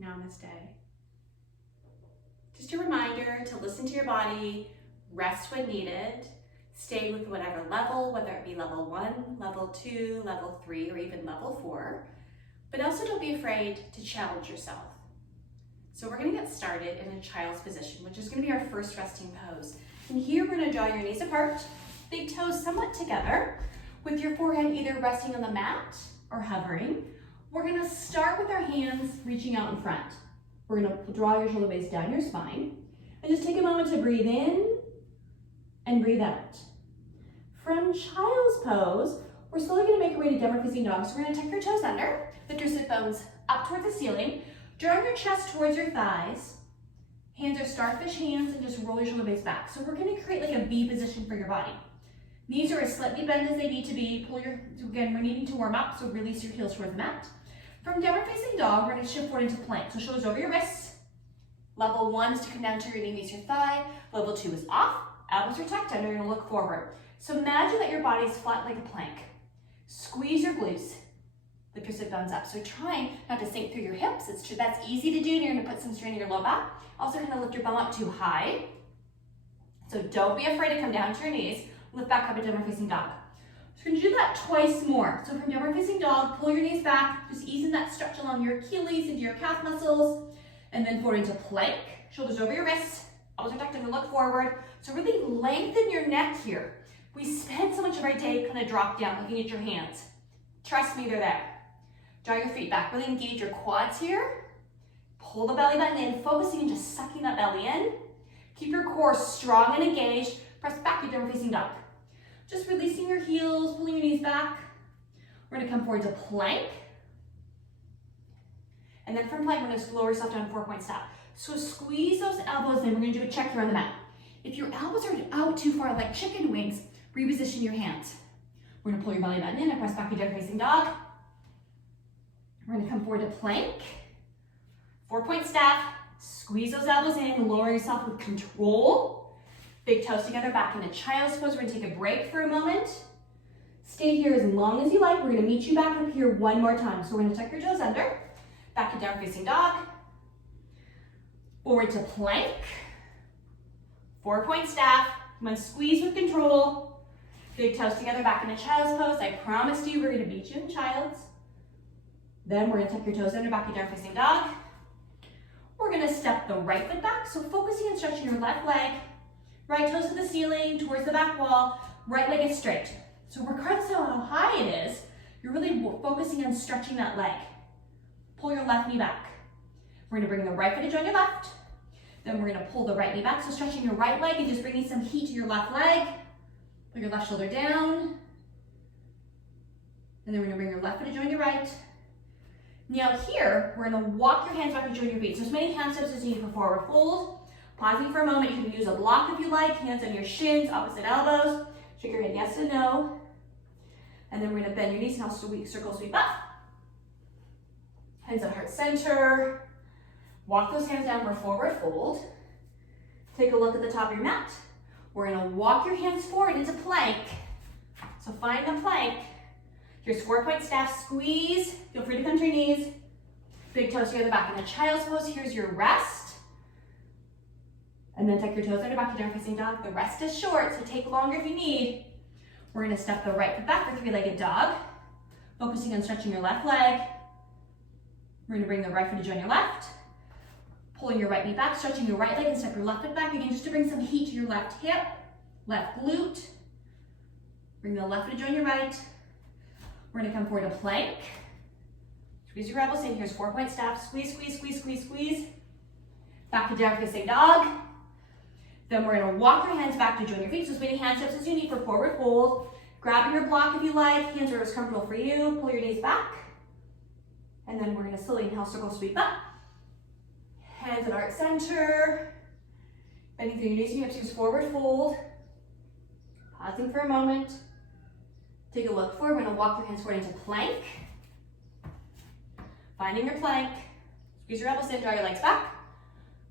Namaste. Just a reminder to listen to your body, rest when needed, stay with whatever level, whether it be level 1, level 2, level 3, or even level 4, but also don't be afraid to challenge yourself. So we're gonna get started in a child's position, which is gonna be our first resting pose. And here we're gonna draw your knees apart, big toes somewhat together, with your forehead either resting on the mat or hovering. We're gonna start with our hands reaching out in front. We're gonna draw your shoulder blades down your spine, and just take a moment to breathe in and breathe out. From child's pose, we're slowly gonna make our way to downward facing dog. So we're gonna tuck your toes under, lift your sit bones up towards the ceiling, drawing your chest towards your thighs. Hands are starfish hands, and just roll your shoulder blades back. So we're gonna create like a V position for your body. Knees are as slightly bent as they need to be. Again, we're needing to warm up, so release your heels towards the mat. From downward facing dog, we're gonna shift forward into plank. So shoulders over your wrists. Level 1 is to come down to your knee meets your thigh. Level 2 is off, elbows are tucked under, you're gonna look forward. So imagine that your body is flat like a plank. Squeeze your glutes, lift your sit bones up. So trying not to sink through your hips. That's easy to do, and you're gonna put some strain in your low back. Also kind of lift your bum up too high. So don't be afraid to come down to your knees. Lift back up into downward facing dog. So we're gonna do that twice more. So from downward facing dog, pull your knees back, just easing that stretch along your Achilles into your calf muscles, and then forward into plank, shoulders over your wrists, elbows are tucked and look forward. So really lengthen your neck here. We spend so much of our day kind of drop down, looking at your hands. Trust me, they're there. Draw your feet back, really engage your quads here. Pull the belly button in, focusing on just sucking that belly in. Keep your core strong and engaged. Press back to downward facing dog. Just releasing your heels, pulling your knees back. We're gonna come forward to plank. And then from plank, we're gonna lower yourself down 4-point stop. So squeeze those elbows in. We're gonna do a check here on the mat. If your elbows are out too far like chicken wings, reposition your hands. We're gonna pull your belly button in and press back to downward facing dog. We're gonna come forward to plank. 4-point staff. Squeeze those elbows in, lower yourself with control. Big toes together, back into child's pose. We're gonna take a break for a moment. Stay here as long as you like. We're gonna meet you back up here one more time. So we're gonna tuck your toes under, back to down facing dog, forward to plank, 4-point staff. I'm gonna squeeze with control. Big toes together, back into child's pose. I promised you we're gonna beat you in child's. Then we're gonna tuck your toes under, back to down facing dog. We're gonna step the right foot back. So focusing on stretching your left leg. Right toes to the ceiling, towards the back wall, right leg is straight. So regardless of how high it is, you're really focusing on stretching that leg. Pull your left knee back. We're gonna bring the right foot to join your left. Then we're gonna pull the right knee back, so stretching your right leg and just bringing some heat to your left leg. Put your left shoulder down. And then we're gonna bring your left foot to join your right. Now here, we're gonna walk your hands back to join your feet. So as many hand steps as you need for forward fold. Pausing for a moment, you can use a block if you like, hands on your shins, opposite elbows. Shake your head yes and no. And then we're gonna bend your knees and circle sweep up. Hands at heart center. Walk those hands down for forward fold. Take a look at the top of your mat. We're gonna walk your hands forward into plank. So find the plank. Here's 4-point staff, squeeze. Feel free to come to your knees. Big toes together, back into child's pose. Here's your rest. And then tuck your toes under, back to down facing dog. The rest is short, so take longer if you need. We're gonna step the right foot back for 3-legged dog. Focusing on stretching your left leg. We're gonna bring the right foot to join your left. Pulling your right knee back, stretching your right leg and step your left foot back again just to bring some heat to your left hip, left glute. Bring the left foot to join your right. We're gonna come forward to plank. Squeeze your elbows in. Here's 4-point staff. Squeeze, squeeze, squeeze, squeeze, squeeze. Back to down facing dog. Then we're gonna walk your hands back to join your feet. So as many hand steps as you need for forward fold. Grab your block if you like. Hands are as comfortable for you. Pull your knees back. And then we're gonna slowly inhale, circle, sweep up. Hands at heart center. Bending through your knees and your hips, use forward fold. Pausing for a moment. Take a look forward. We're gonna walk your hands forward into plank. Finding your plank. Squeeze your elbows in, draw your legs back.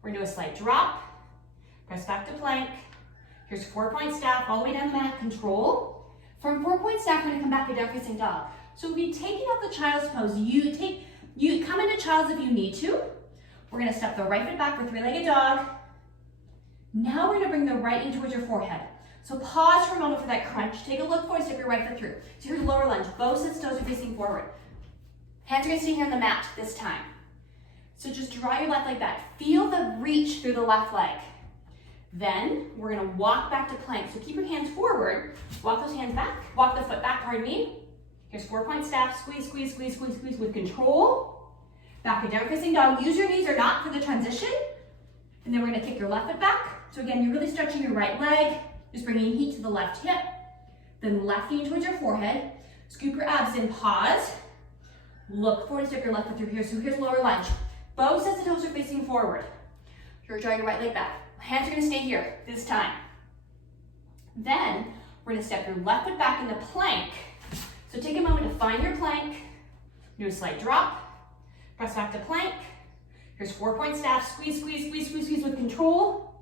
We're gonna do a slight drop. Press back to plank. Here's 4-point staff, all the way down the mat, control. From 4-point staff, we're gonna come back to down facing dog. So we'll be taking up the child's pose. You come into child's if you need to. We're gonna step the right foot back for three-legged dog. Now we're gonna bring the right knee towards your forehead. So pause for a moment for that crunch. Take a look forward, step your right foot through. So here's lower lunge. Both sets toes are facing forward. Hands are gonna stay here on the mat this time. So just draw your left leg back. Feel the reach through the left leg. Then we're gonna walk back to plank. So keep your hands forward. Walk those hands back. Walk the foot back, pardon me. Here's 4-point staff. Squeeze, squeeze, squeeze, squeeze, squeeze with control. Back to downward facing dog. Use your knees or not for the transition. And then we're gonna kick your left foot back. So again, you're really stretching your right leg. Just bringing heat to the left hip. Then left knee towards your forehead. Scoop your abs in, pause. Look forward, step your left foot through here. So here's lower lunge. Both sets of toes are facing forward. You're drawing your right leg back. Hands are gonna stay here this time. Then we're gonna step your left foot back into plank. So take a moment to find your plank. Do a slight drop. Press back to plank. Here's 4-point staff. Squeeze, squeeze, squeeze, squeeze, squeeze with control.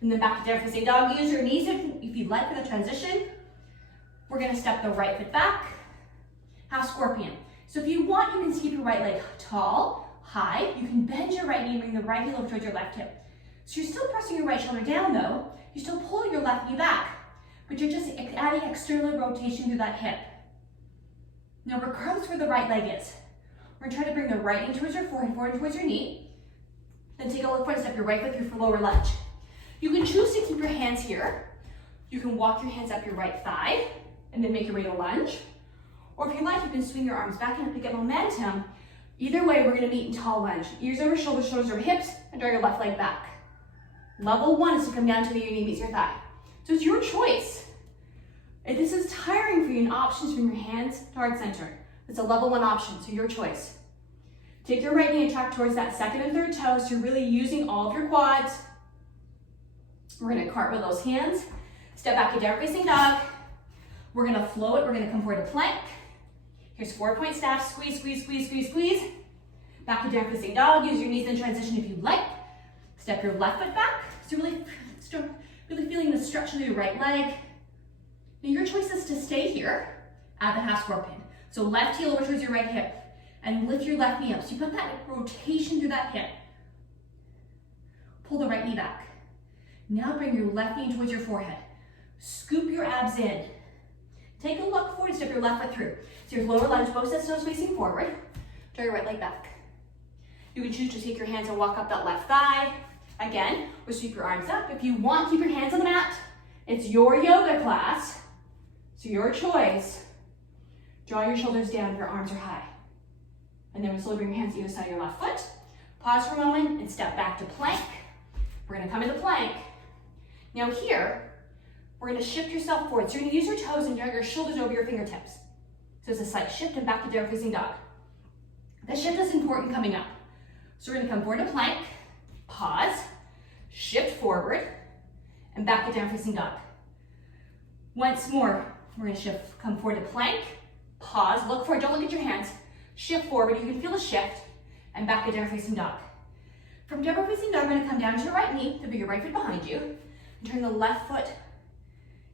And then back to downward facing dog. Use your knees if you'd like for the transition. We're gonna step the right foot back. Half scorpion. So if you want, you can keep your right leg tall, high. You can bend your right knee and bring the right heel over towards your left hip. So you're still pressing your right shoulder down though. You're still pulling your left knee back, but you're just adding external rotation through that hip. Now regardless where the right leg is, we're gonna try to bring the right knee towards your forehead, forward towards your knee. Then take a look forward and step your right foot through for lower lunge. You can choose to keep your hands here. You can walk your hands up your right thigh and then make your way to lunge. Or if you like, you can swing your arms back and up to get momentum. Either way, we're gonna meet in tall lunge. Ears over shoulders, shoulders over hips, and draw your left leg back. Level 1 is to come down to your knee meets your thigh. So it's your choice. If this is tiring for you, an option is to bring your hands to heart center. It's a level 1 option, so your choice. Take your right knee and track towards that second and third toe, so you're really using all of your quads. We're gonna cartwheel those hands. Step back to downward facing dog. We're gonna flow it, we're gonna come forward to plank. Here's 4-point staff, squeeze, squeeze, squeeze, squeeze, squeeze. Back to downward facing dog, use your knees in transition if you'd like. Step your left foot back, so really feeling the stretch of your right leg. Now your choice is to stay here at the half scorpion. So left heel over towards your right hip and lift your left knee up. So you've got that rotation through that hip. Pull the right knee back. Now bring your left knee towards your forehead. Scoop your abs in. Take a look forward, step your left foot through. So your lower lunge, both sets of toes facing forward. Draw your right leg back. You can choose to take your hands and walk up that left thigh. Again, or sweep your arms up. If you want, keep your hands on the mat. It's your yoga class, so your choice. Draw your shoulders down, your arms are high. And then we'll slowly bring your hands to either side of your left foot. Pause for a moment and step back to plank. We're gonna come into plank. Now here, we're gonna shift yourself forward. So you're gonna use your toes and drag your shoulders over your fingertips. So it's a slight shift and back to downward facing dog. The shift is important coming up. So we're gonna come forward to plank, pause, shift forward, and back to downward facing dog. Once more, we're gonna shift, come forward to plank, pause, look forward, don't look at your hands, shift forward, you can feel the shift, and back to downward facing dog. From downward facing dog, we're gonna come down to your right knee, then bring your right foot behind you, and turn the left foot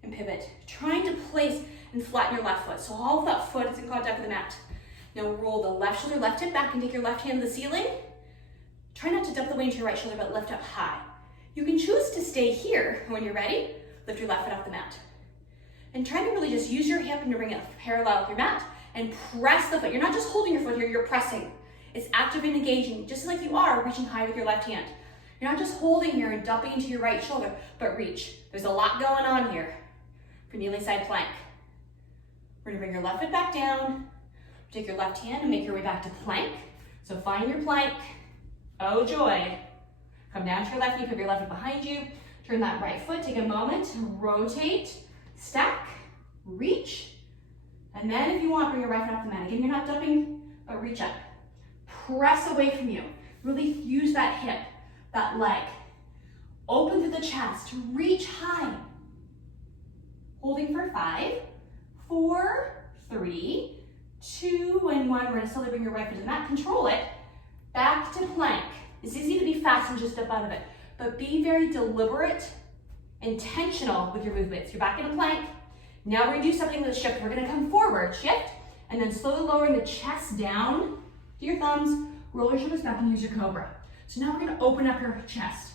and pivot, trying to place and flatten your left foot. So all of that foot is in contact with the mat. Now roll the left shoulder, left hip back, and take your left hand to the ceiling. Try not to dump the weight into your right shoulder, but lift up high. You can choose to stay here. When you're ready, lift your left foot off the mat. And try to really just use your hip and to bring it parallel with your mat and press the foot. You're not just holding your foot here, you're pressing. It's active and engaging, just like you are reaching high with your left hand. You're not just holding here and dumping into your right shoulder, but reach. There's a lot going on here for kneeling side plank. We're gonna bring your left foot back down, take your left hand and make your way back to plank. So find your plank. Oh joy. Come down to your left knee, put your left foot behind you. Turn that right foot, take a moment to rotate, stack, reach. And then if you want, bring your right foot off the mat. Again, you're not dumping, but reach up. Press away from you. Really use that hip, that leg. Open through the chest, reach high. Holding for 5, 4, 3, 2, and 1. We're gonna slowly bring your right foot to the mat, control it. Back to plank. It's easy to be fast and just step out of it, but be very deliberate, intentional with your movements. You're back in a plank. Now we're gonna do something with a shift. We're gonna come forward, shift, and then slowly lowering the chest down to your thumbs, roll your shoulders back and use your cobra. So now we're gonna open up your chest.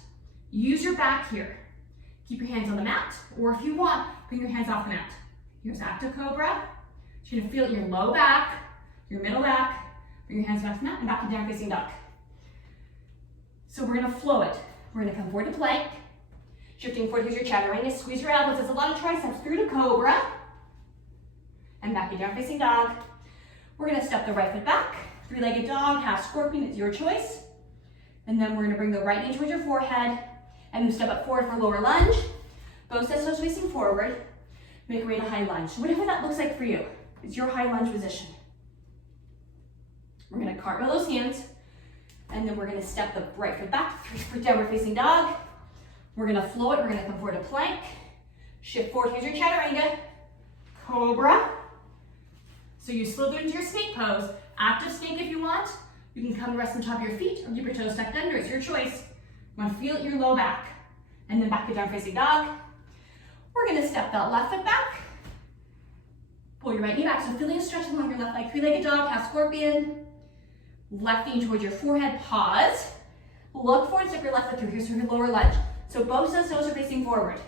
Use your back here. Keep your hands on the mat, or if you want, bring your hands off the mat. Here's active cobra. So you're gonna feel it in your low back, your middle back. Bring your hands back to the mat and back to down facing dog. So we're gonna flow it. We're gonna come forward to plank. Shifting forward, here's your chaturanga. Squeeze your elbows, it's a lot of triceps through to cobra. And back to down facing dog. We're gonna step the right foot back. Three-legged dog, half scorpion, it's your choice. And then we're gonna bring the right knee towards your forehead and then step up forward for lower lunge. Both sets toes facing forward. Make your way to high lunge. Whatever that looks like for you, it's your high lunge position. We're gonna cartwheel those hands, and then we're gonna step the right foot back, 3 foot downward facing dog. We're gonna flow it, we're gonna come forward to plank. Shift forward, here's your chaturanga. Cobra. So you slither into your snake pose. Active snake if you want. You can come and rest on top of your feet or keep your toes tucked under, it's your choice. You wanna feel it in your low back. And then back to down facing dog. We're gonna step that left foot back. Pull your right knee back, so feeling a stretch along your left leg. Three-legged dog, half scorpion. Left knee towards your forehead, pause. Look forward, step your left foot through. Here's your lower lunge. So both sets toes are facing forward.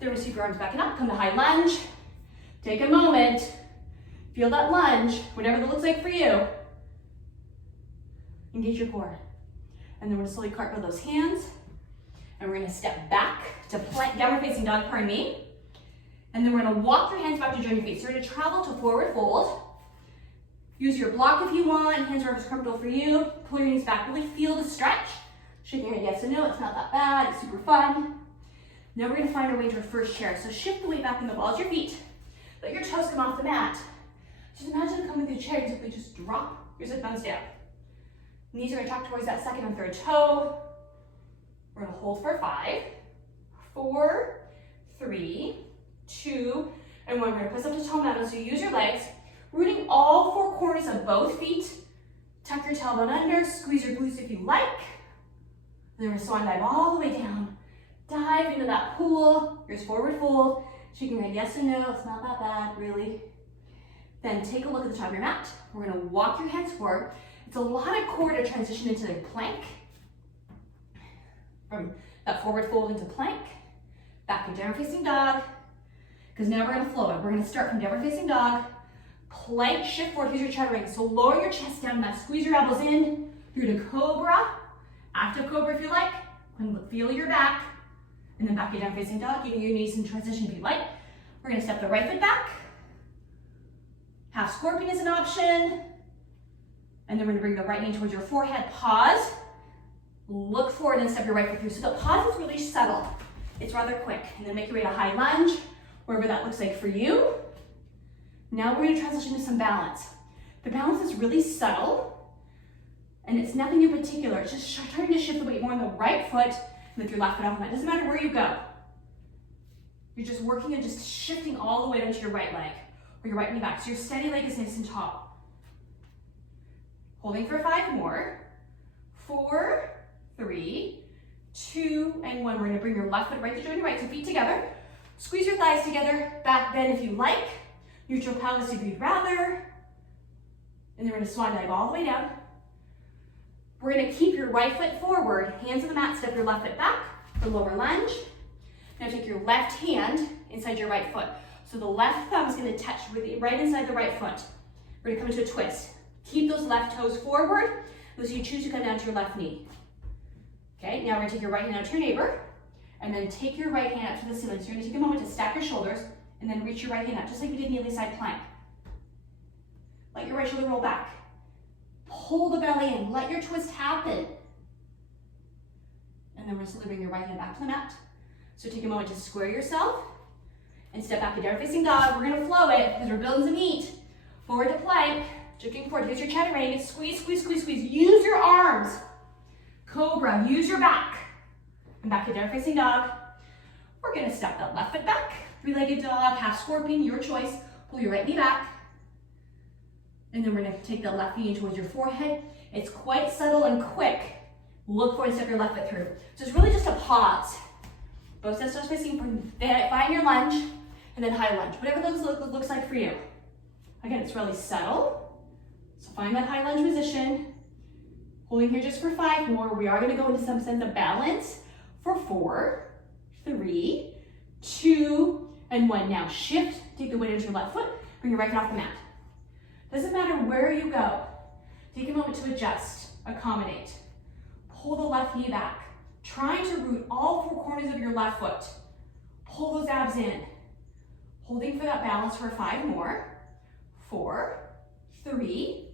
Then receive your arms back and up, come to high lunge. Take a moment. Feel that lunge, whatever that looks like for you. Engage your core. And then we're gonna slowly cartwheel those hands. And we're gonna step back to plank, downward facing dog, pardon me. And then we're gonna walk your hands back to join your feet. So we're gonna travel to forward fold. Use your block if you want, hands are as comfortable for you. Pull your knees back, really feel the stretch. Shaking your head yes and no, it's not that bad, it's super fun. Now we're gonna find our way to our first chair. So shift the weight back in the balls of your feet. Let your toes come off the mat. Just imagine coming through the chair and simply just drop your sit bones down. Knees are gonna tuck towards that second and third toe. We're gonna hold for 5, 4, 3, 2, and 1. We're gonna press up to tall mountain, so use your legs. Rooting all 4 corners of both feet. Tuck your tailbone under, squeeze your glutes if you like. Then we're gonna swan dive all the way down. Dive into that pool. Here's forward fold. Shaking your head yes and no, it's not that bad, really. Then take a look at the top of your mat. We're gonna walk your hands forward. It's a lot of core to transition into the plank. From that forward fold into plank. Back to downward facing dog. Because now we're gonna flow it. We're gonna start from downward facing dog. Plank, shift forward, here's your chaturanga. So lower your chest down, mat, squeeze your elbows in. Through to cobra. Active cobra if you like. And feel your back. And then back to down facing dog, keeping your knees in transition if you like. We're gonna step the right foot back. Half scorpion is an option. And then we're gonna bring the right knee towards your forehead, pause. Look forward and step your right foot through. So the pause is really subtle. It's rather quick. And then make your way to high lunge, wherever that looks like for you. Now we're gonna transition to some balance. The balance is really subtle, and it's nothing in particular. It's just trying to shift the weight more on the right foot and with your left foot off the mat. It doesn't matter where you go. You're just working and just shifting all the way onto your right leg or your right knee back. So your steady leg is nice and tall. Holding for 5 more. 4, 3, 2, and 1. We're gonna bring your left foot right to join your right, so feet together. Squeeze your thighs together, back bend if you like. Neutral pelvis if you'd rather. And then we're gonna swan dive all the way down. We're gonna keep your right foot forward, hands on the mat, step your left foot back for lower lunge. Now take your left hand inside your right foot. So the left thumb is gonna touch right inside the right foot. We're gonna come into a twist. Keep those left toes forward, as you choose to come down to your left knee. Okay, now we're gonna take your right hand out to your neighbor, and then take your right hand up to the ceiling. So you're gonna take a moment to stack your shoulders, and then reach your right hand up, just like we did in the other side plank. Let your right shoulder roll back. Pull the belly in, let your twist happen. And then we're gonna slowly bring your right hand back to the mat. So take a moment to square yourself, and step back to downward facing dog. We're gonna flow it, because we're building some heat. Forward to plank, drifting forward, here's your chaturanga. Squeeze, squeeze, squeeze, squeeze. Use your arms. Cobra, use your back. And back to downward facing dog. We're gonna step that left foot back. Three-legged dog, half scorpion, your choice. Pull your right knee back. And then we're gonna take the left knee in towards your forehead. It's quite subtle and quick. Look forward and step your left foot through. So it's really just a pause. Both sets are facing, find your lunge, and then high lunge. Whatever those looks like for you. Again, it's really subtle. So find that high lunge position. Holding here just for 5 more. We are gonna go into some sense of balance for 4, 3, 2, and 1. Now shift, take the weight into your left foot, bring your right foot off the mat. Doesn't matter where you go. Take a moment to adjust, accommodate. Pull the left knee back. Trying to root all 4 corners of your left foot. Pull those abs in. Holding for that balance for 5 more. 4, 3,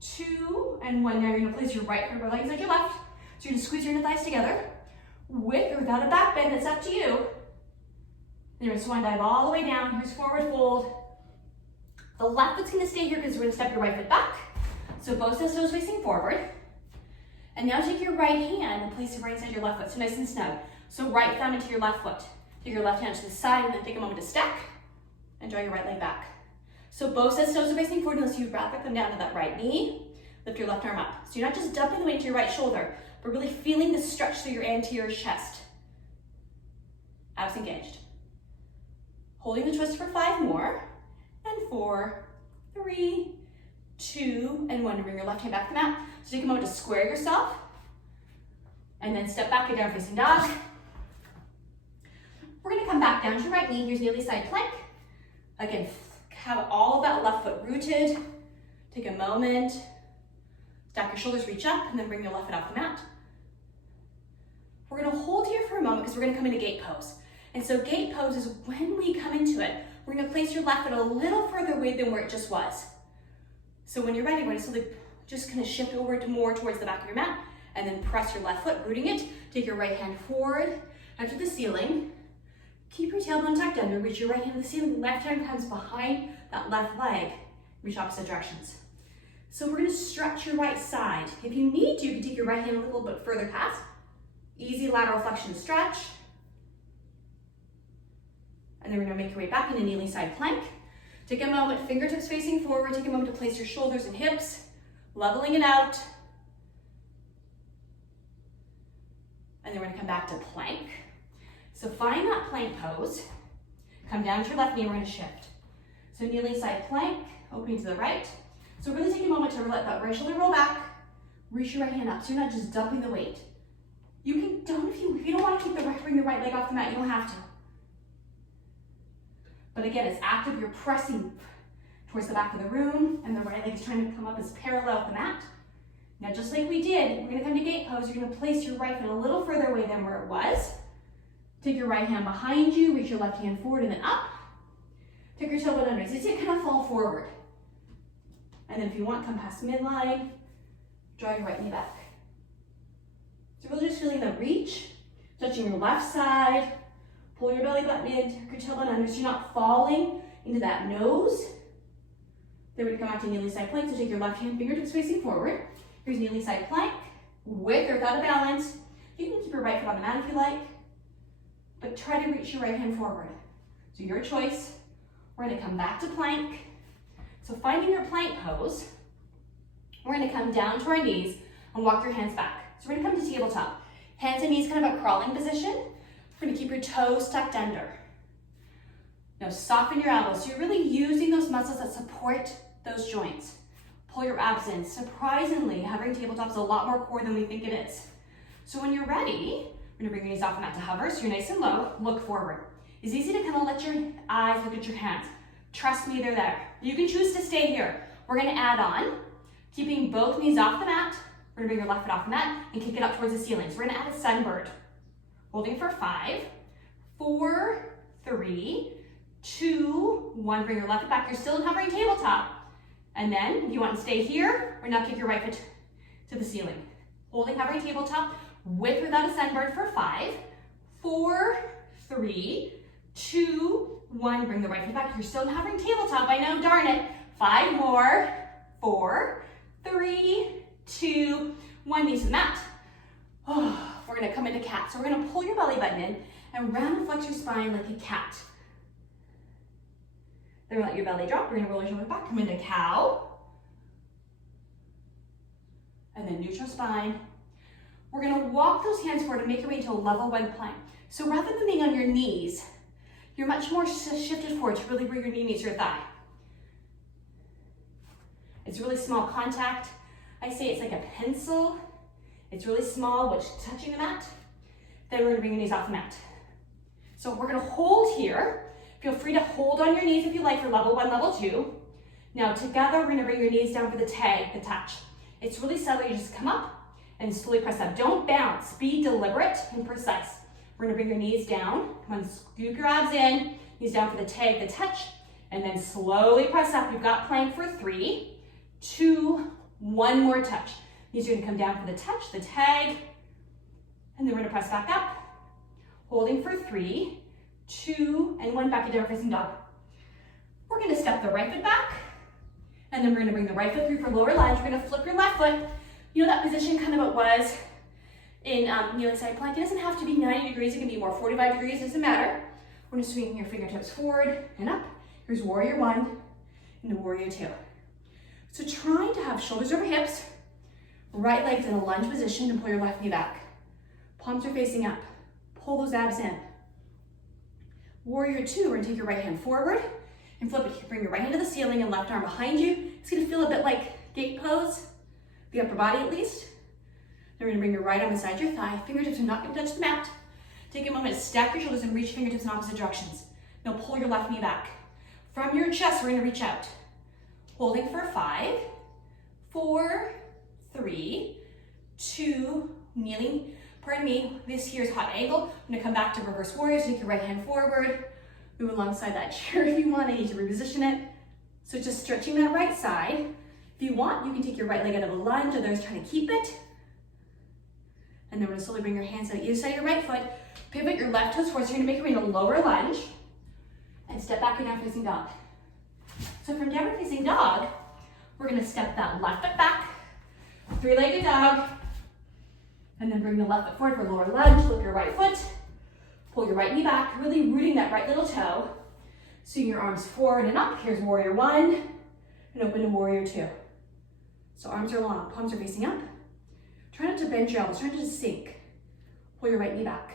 2, and 1. Now you're gonna place your right foot right inside your left. So you're gonna squeeze your inner thighs together. With or without a back bend, it's up to you. Then you're gonna swan dive all the way down. Here's forward fold. The left foot's gonna stay here because we're gonna step your right foot back. So both sets toes facing forward. And now take your right hand and place it right inside your left foot, so nice and snug. So right thumb into your left foot. Take your left hand to the side and then take a moment to stack and draw your right leg back. So both sets toes are facing forward. Unless you'd rather come down to that right knee, lift your left arm up. So you're not just dumping the weight into your right shoulder, but really feeling the stretch through your anterior chest. Abs engaged. Holding the twist for 5 more. And 4, 3, 2, and 1. To bring your left hand back to the mat. So take a moment to square yourself. And then step back to down facing dog. We're gonna come back down to your right knee. Here's nearly side plank. Again, have all of that left foot rooted. Take a moment. Stack your shoulders, reach up, and then bring your left foot off the mat. We're gonna hold here for a moment because we're gonna come into gate pose. And so gate pose is when we come into it, we're gonna place your left foot a little further away than where it just was. So when you're ready, we're gonna slowly just kind of shift over to more towards the back of your mat and then press your left foot, rooting it. Take your right hand forward, out to the ceiling. Keep your tailbone tucked under, reach your right hand to the ceiling. Left hand comes behind that left leg, reach opposite directions. So we're gonna stretch your right side. If you need to, you can take your right hand a little bit further past. Easy lateral flexion stretch. And then we're gonna make your way back into kneeling side plank. Take a moment, fingertips facing forward. Take a moment to place your shoulders and hips, leveling it out. And then we're gonna come back to plank. So find that plank pose. Come down to your left knee, we're gonna shift. So kneeling side plank, opening to the right. So really take a moment to let that right shoulder roll back. Reach your right hand up, so you're not just dumping the weight. You can, if you don't wanna bring the right leg off the mat, you don't have to. But again, it's active, you're pressing towards the back of the room, and the right leg is trying to come up as parallel with the mat. Now, just like we did, we're gonna come to gate pose. You're gonna place your right foot a little further away than where it was. Take your right hand behind you, reach your left hand forward and then up. Take your tailbone under, so you kind of fall forward. And then if you want, come past midline, draw your right knee back. So really just feeling the reach, touching your left side, pull your belly button in, tuck your tailbone under so you're not falling into that nose. Then we're gonna come back to kneeling side plank, so take your left hand, fingertips facing forward. Here's kneeling side plank, with or without a balance. You can keep your right foot on the mat if you like, but try to reach your right hand forward. So your choice. We're gonna come back to plank. So finding your plank pose, we're gonna come down to our knees and walk your hands back. So we're gonna come to tabletop. Hands and knees kind of a crawling position. We're gonna keep your toes tucked under. Now soften your elbows. So you're really using those muscles that support those joints. Pull your abs in. Surprisingly, hovering tabletop is a lot more core than we think it is. So when you're ready, we're gonna bring your knees off the mat to hover, so you're nice and low, look forward. It's easy to kind of let your eyes look at your hands. Trust me, they're there. You can choose to stay here. We're gonna add on, keeping both knees off the mat. We're gonna bring your left foot off the mat and kick it up towards the ceiling. So we're gonna add a sunbird. Holding for 5, 4, 3, 2, 1. Bring your left foot back. You're still in hovering tabletop. And then, if you want to stay here, or now kick your right foot to the ceiling. Holding hovering tabletop, with or without a sunbird for 5, 4, 3, 2, 1. Bring the right foot back. You're still in hovering tabletop. I know, darn it. 5 more. 4, 3, 2, 1. Knees to the mat. Oh, we're gonna come into cat. So we're gonna pull your belly button in and round and flex your spine like a cat. Then let your belly drop. We're gonna roll your shoulder back. Come into cow. And then neutral spine. We're gonna walk those hands forward and make your way into a level one plank. So rather than being on your knees, you're much more shifted forward to really bring your knee meets your thigh. It's really small contact. I say it's like a pencil It's really small, which is touching the mat. Then we're gonna bring your knees off the mat. So we're gonna hold here. Feel free to hold on your knees if you like for level 1, level 2. Now together, we're gonna bring your knees down for the tag, the touch. It's really subtle, you just come up and slowly press up. Don't bounce, be deliberate and precise. We're gonna bring your knees down. Come on, scoop your abs in, knees down for the tag, the touch, and then slowly press up. You've got plank for 3, 2, 1 more touch. Knees are gonna come down for the touch, the tag, and then we're gonna press back up. Holding for 3, 2, and 1, back to downward facing dog. We're gonna step the right foot back, and then we're gonna bring the right foot through for lower lunge. We're gonna flip your left foot. You know that position kind of it was in kneeling side plank. It doesn't have to be 90 degrees, it can be more 45 degrees, doesn't matter. We're gonna swing your fingertips forward and up. Here's warrior 1 and warrior 2. So trying to have shoulders over hips, right leg's in a lunge position, and pull your left knee back. Palms are facing up. Pull those abs in. Warrior 2, we're gonna take your right hand forward and flip it. Bring your right hand to the ceiling and left arm behind you. It's gonna feel a bit like gate pose, the upper body at least. Then we're gonna bring your right arm beside your thigh. Fingertips are not gonna touch the mat. Take a moment to stack your shoulders and reach fingertips in opposite directions. Now pull your left knee back. From your chest, we're gonna reach out. Holding for 5, 4, 3, 2, kneeling. Pardon me, this here is hot angle. I'm gonna come back to reverse warrior, so take your right hand forward. Move alongside that chair if you want. I need to reposition it. So just stretching that right side. If you want, you can take your right leg out of a lunge, others trying to keep it. And then we're gonna slowly bring your hands to either side of your right foot. Pivot your left toes forward, so you're gonna make your way into lower lunge. And step back to downward facing dog. So from downward facing dog, we're gonna step that left foot back, 3-legged dog, and then bring the left foot forward for lower lunge. Flip your right foot, pull your right knee back, really rooting that right little toe. Swing your arms forward and up. Here's warrior 1, and open to warrior 2. So arms are long, palms are facing up. Try not to bend your elbows, try not to sink. Pull your right knee back.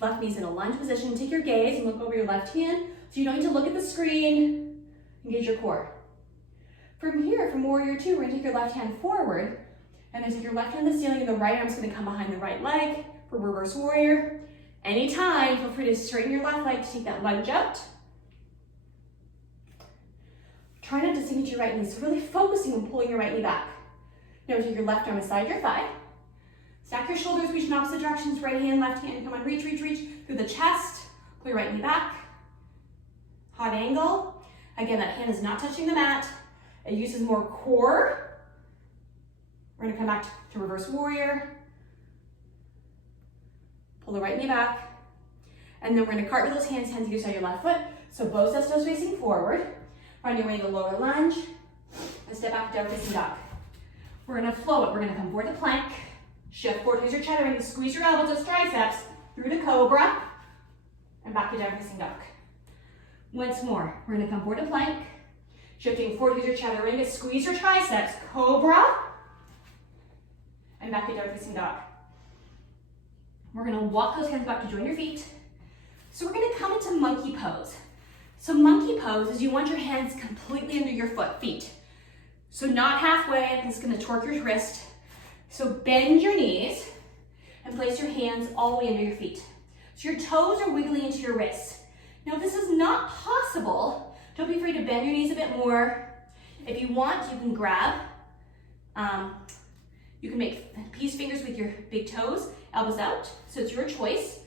Left knee's in a lunge position. Take your gaze and look over your left hand. So you don't need to look at the screen. Engage your core. From here, from warrior 2, we're gonna take your left hand forward, and then take your left hand to the ceiling, and the right arm's gonna come behind the right leg for reverse warrior. Anytime, feel free to straighten your left leg to take that lunge out. Try not to sink into your right knee, so really focusing on pulling your right knee back. Now take your left arm beside your thigh. Stack your shoulders, reach in opposite directions, right hand, left hand. Come on, reach, reach, reach through the chest. Pull your right knee back. Hot angle. Again, that hand is not touching the mat. It uses more core. We're gonna come back to reverse warrior. Pull the right knee back. And then we're gonna cartwheel those hands either side of your left foot. So both sets toes facing forward. Find your way to the lower lunge. And step back to downward facing dog. We're gonna flow it. We're gonna come forward to plank. Shift forward, here's your chaturanga. Squeeze your elbows, those triceps, through to cobra. And back to downward facing dog. Once more, we're gonna come forward to plank. Shifting forward, here's your chaturanga. Squeeze your triceps, cobra. And back to downward facing dog. We're gonna walk those hands back to join your feet. So we're gonna come into monkey pose. So monkey pose is you want your hands completely under your feet. So not halfway, this is gonna torque your wrist. So bend your knees and place your hands all the way under your feet. So your toes are wiggling into your wrists. Now if this is not possible, don't be afraid to bend your knees a bit more. If you want, you can grab, you can make peace fingers with your big toes, elbows out, so it's your choice.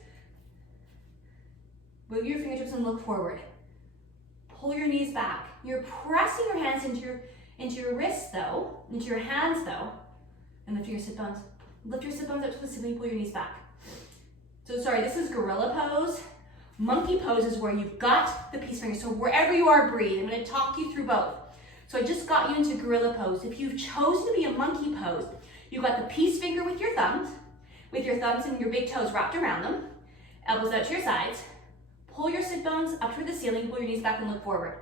Move your fingertips and look forward. Pull your knees back. You're pressing your hands into your wrists though, into your hands though, and lift your sit bones. Lift your sit bones up to the ceiling, pull your knees back. So sorry, this is gorilla pose. Monkey pose is where you've got the peace fingers. So wherever you are, breathe. I'm gonna talk you through both. So I just got you into gorilla pose. If you've chosen to be a monkey pose, you've got the peace finger with your thumbs and your big toes wrapped around them, elbows out to your sides. Pull your sit bones up toward the ceiling, pull your knees back and look forward.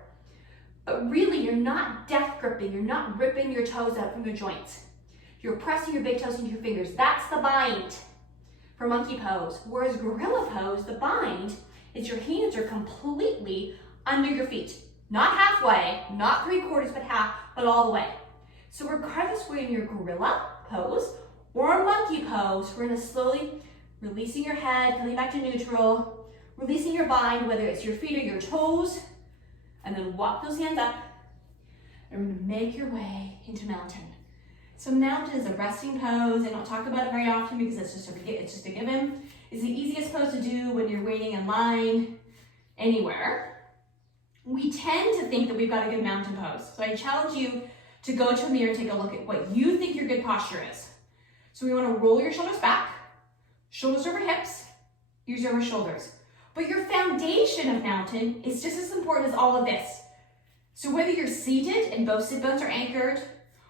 But really, you're not death gripping. You're not ripping your toes out from your joints. You're pressing your big toes into your fingers. That's the bind for monkey pose. Whereas gorilla pose, the bind is your hands are completely under your feet. Not halfway, not 3/4, but half, but all the way. So regardless whether you're in your gorilla pose Or monkey pose, we're gonna slowly releasing your head, coming back to neutral, releasing your bind, whether it's your feet or your toes, and then walk those hands up, and we're gonna make your way into mountain. So mountain is a resting pose. I don't talk about it very often because it's just a given. It's the easiest pose to do when you're waiting in line anywhere. We tend to think that we've got a good mountain pose. So I challenge you to go to a mirror and take a look at what you think your good posture is. So we want to roll your shoulders back, shoulders over hips, ears over shoulders. But your foundation of mountain is just as important as all of this. So whether you're seated and both sit bones are anchored,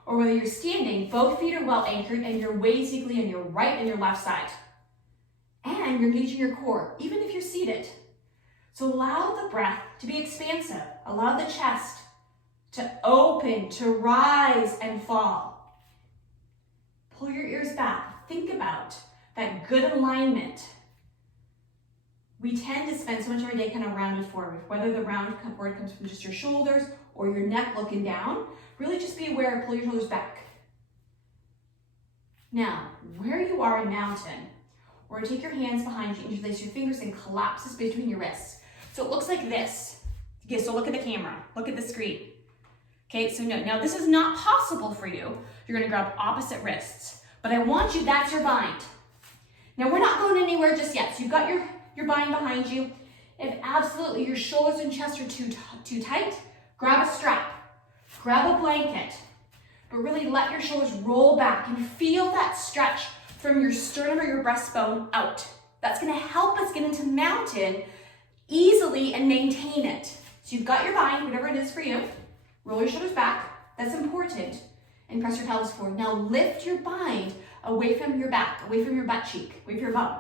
or whether you're standing, both feet are well anchored and your weight is equally on your right and your left side. And you're engaging your core, even if you're seated. So allow the breath to be expansive. Allow the chest to open, to rise and fall. Pull your ears back. Think about that good alignment. We tend to spend so much of our day kind of rounded forward, whether the round forward comes from just your shoulders or your neck looking down. Really just be aware and pull your shoulders back. Now, where you are in mountain, we're gonna take your hands behind you, interlace your fingers and collapse this between your wrists. So it looks like this. Okay, so look at the camera, look at the screen. Okay, so no, now this is not possible for you. You're gonna grab opposite wrists, but I want you, that's your bind. Now we're not going anywhere just yet. So you've got your bind behind you. If absolutely your shoulders and chest are too tight, grab a strap. Grab a blanket, but really let your shoulders roll back and feel that stretch from your sternum or your breastbone out. That's gonna help us get into mountain easily and maintain it. So you've got your bind, whatever it is for you. Roll your shoulders back, that's important, and press your pelvis forward. Now lift your bind away from your back, away from your butt cheek, away from your bum.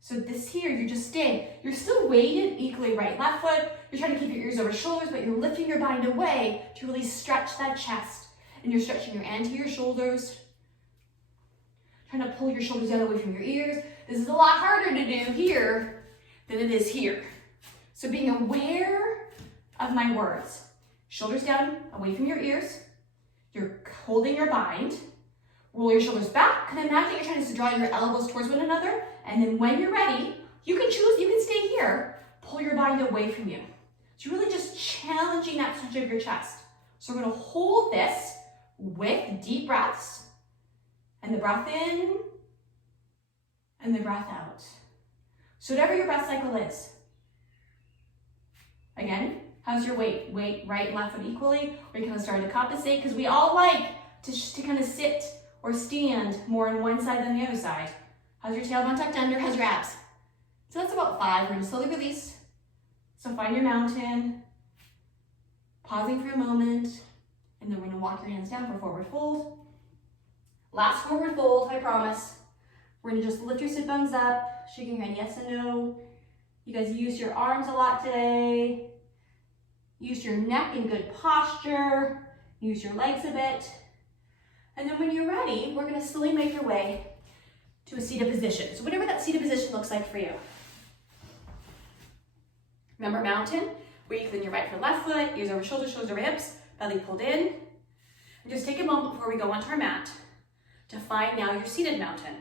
So this here, you're just staying. You're still weighted equally right, left foot. You're trying to keep your ears over shoulders, but you're lifting your bind away to really stretch that chest. And you're stretching your anterior shoulders. Trying to pull your shoulders down away from your ears. This is a lot harder to do here than it is here. So being aware of my words. Shoulders down, away from your ears. You're holding your bind. Roll your shoulders back. And imagine you're trying to draw your elbows towards one another. And then when you're ready, you can choose, you can stay here. Pull your bind away from you. So you're really just challenging that stretch of your chest. So we're gonna hold this with deep breaths. And the breath in, and the breath out. So whatever your breath cycle is. Again, how's your weight? Weight right and left foot equally? Or you kind of start to compensate? Because we all like to kind of sit or stand more on one side than the other side. How's your tailbone tucked under? How's your abs? So that's about 5. We're gonna slowly release. So find your mountain, pausing for a moment, and then we're gonna walk your hands down for forward fold. Last forward fold, I promise. We're gonna just lift your sit bones up, shaking your head yes and no. You guys used your arms a lot today. Use your neck in good posture. Use your legs a bit. And then when you're ready, we're gonna slowly make your way to a seated position. So whatever that seated position looks like for you. Remember mountain, where you clean your right foot, left foot, ears over shoulders, shoulders over hips, belly pulled in. And just take a moment before we go onto our mat to find now your seated mountain.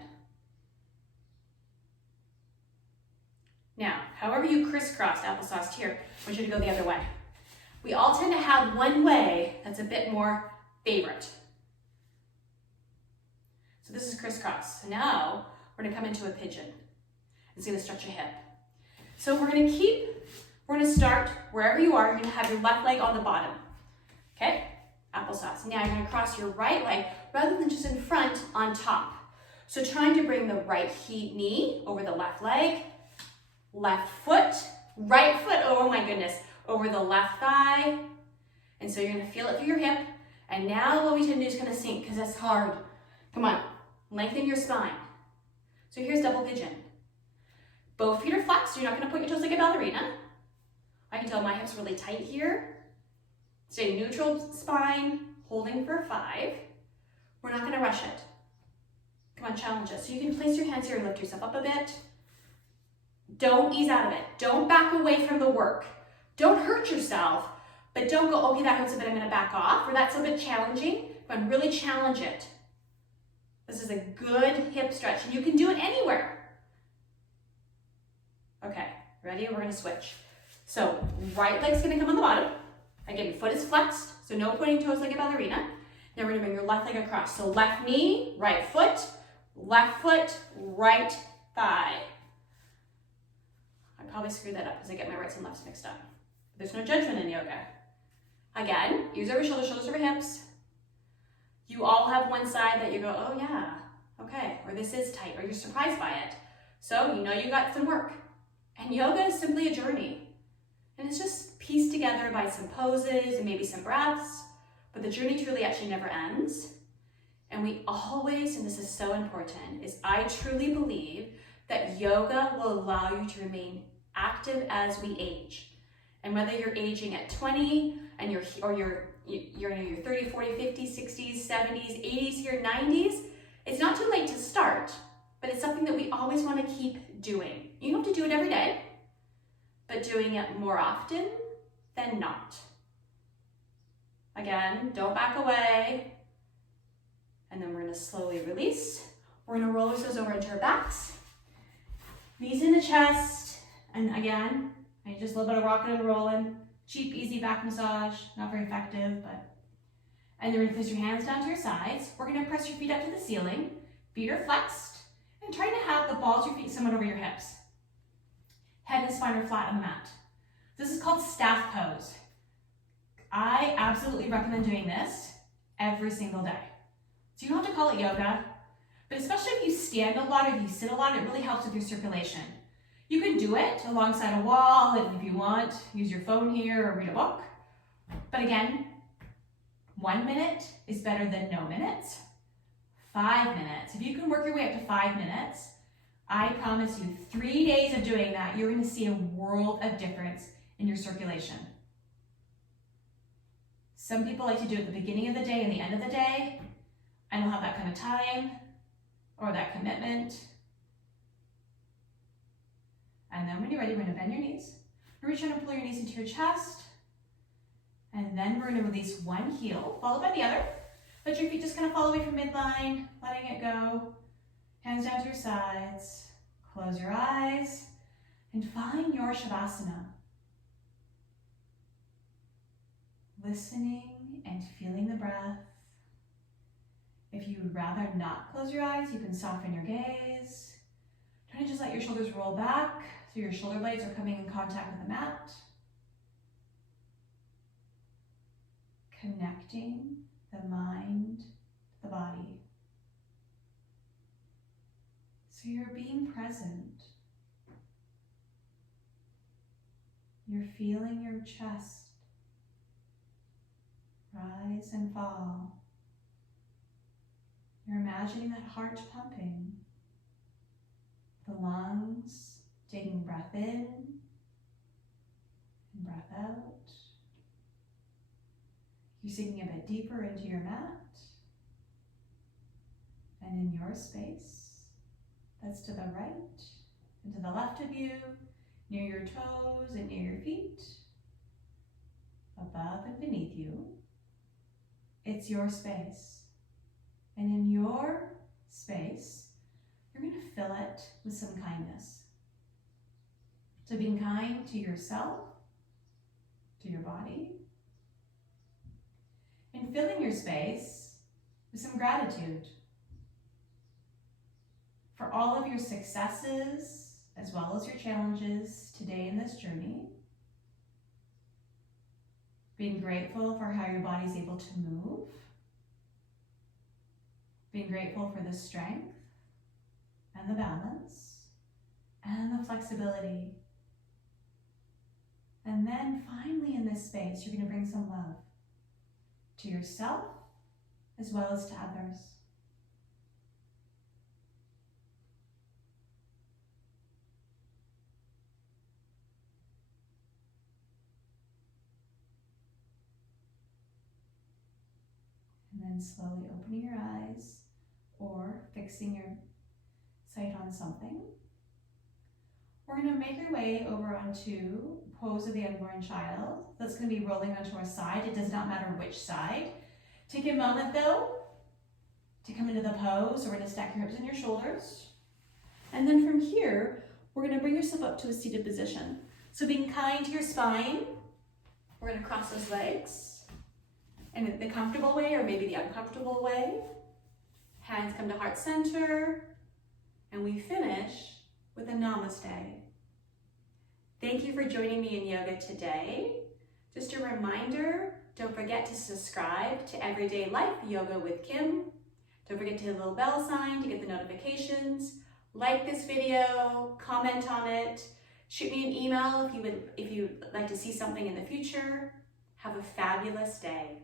Now, however you crisscrossed applesauce here, I want you to go the other way. We all tend to have one way that's a bit more favorite. So this is crisscross. So now we're gonna come into a pigeon. It's gonna stretch your hip. So we're gonna start wherever you are. You're gonna have your left leg on the bottom. Okay? Applesauce. Now you're gonna cross your right leg rather than just in front on top. So trying to bring the right knee over the left leg, left foot, right foot, oh my goodness, over the left thigh. And so you're gonna feel it through your hip. And now what we tend to do is kind of sink because that's hard. Come on, lengthen your spine. So here's double pigeon. Both feet are flexed, so you're not gonna point your toes like a ballerina. I can tell my hips really tight here. Stay neutral spine, holding for 5. We're not gonna rush it. Come on, challenge it. So you can place your hands here and lift yourself up a bit. Don't ease out of it. Don't back away from the work. Don't hurt yourself, but don't go, okay, that hurts a bit, I'm gonna back off, or that's a bit challenging, but really challenge it. This is a good hip stretch, and you can do it anywhere. Okay, ready? We're gonna switch. So right leg's gonna come on the bottom. Again, foot is flexed, so no pointing toes like a ballerina. Then we're gonna bring your left leg across. So left knee, right foot, right thigh. I probably screwed that up because I get my rights and lefts mixed up. There's no judgment in yoga. Again, ears over shoulders, shoulders over hips. You all have one side that you go, oh yeah, okay, or this is tight, or you're surprised by it. So you know you got some work. And yoga is simply a journey. And it's just pieced together by some poses and maybe some breaths, but the journey truly actually never ends. And we always, and this is so important, is I truly believe that yoga will allow you to remain active as we age. And whether you're aging at 20 and you're in your 30, 40, 50, 60s, 70s, 80s, here, 90s, it's not too late to start, but it's something that we always want to keep doing. You don't have to do it every day, but doing it more often than not. Again, don't back away. And then we're going to slowly release. We're going to roll ourselves over into our backs. Knees in the chest. And again, just a little bit of rocking and rolling. Cheap, easy back massage. Not very effective, but. And then we're going to place your hands down to your sides. We're going to press your feet up to the ceiling. Feet are flexed. And try to have the balls of your feet somewhat over your hips. Head and spine are flat on the mat. This is called staff pose. I absolutely recommend doing this every single day. So you don't have to call it yoga, but especially if you stand a lot or if you sit a lot, it really helps with your circulation. You can do it alongside a wall, and if you want, use your phone here or read a book. But again, 1 minute is better than no minutes. 5 minutes. If you can work your way up to 5 minutes, I promise you 3 days of doing that, you're going to see a world of difference in your circulation. Some people like to do it at the beginning of the day and the end of the day. I don't have that kind of time or that commitment. And then when you're ready, we're going to bend your knees. Reach out and pull your knees into your chest. And then we're going to release one heel, followed by the other. Let your feet just kind of fall away from midline, letting it go. Hands down to your sides. Close your eyes and find your Shavasana. Listening and feeling the breath. If you would rather not close your eyes, you can soften your gaze. Try to just let your shoulders roll back so your shoulder blades are coming in contact with the mat. Connecting the mind to the body. So you're being present. You're feeling your chest rise and fall. You're imagining that heart pumping, the lungs taking breath in and breath out. You're sinking a bit deeper into your mat and in your space that's to the right and to the left of you, near your toes and near your feet, above and beneath you. It's your space. And in your space, you're going to fill it with some kindness. So being kind to yourself, to your body, and filling your space with some gratitude for all of your successes as well as your challenges today in this journey. Being grateful for how your body's able to move. Being grateful for the strength and the balance and the flexibility. And then finally in this space, you're going to bring some love to yourself as well as to others. And then slowly opening your eyes or fixing your sight on something. We're going to make our way over onto pose of the unborn child. That's going to be rolling onto our side. It does not matter which side. Take a moment though to come into the pose. So we're gonna stack your hips and your shoulders. And then from here, we're gonna bring yourself up to a seated position. So being kind to your spine, we're gonna cross those legs. And in the comfortable way, or maybe the uncomfortable way, hands come to heart center, and we finish with a namaste. Thank you for joining me in yoga today. Just a reminder, don't forget to subscribe to Everyday Life Yoga with Kim. Don't forget to hit the little bell sign to get the notifications. Like this video, comment on it, shoot me an email if you'd like to see something in the future. Have a fabulous day.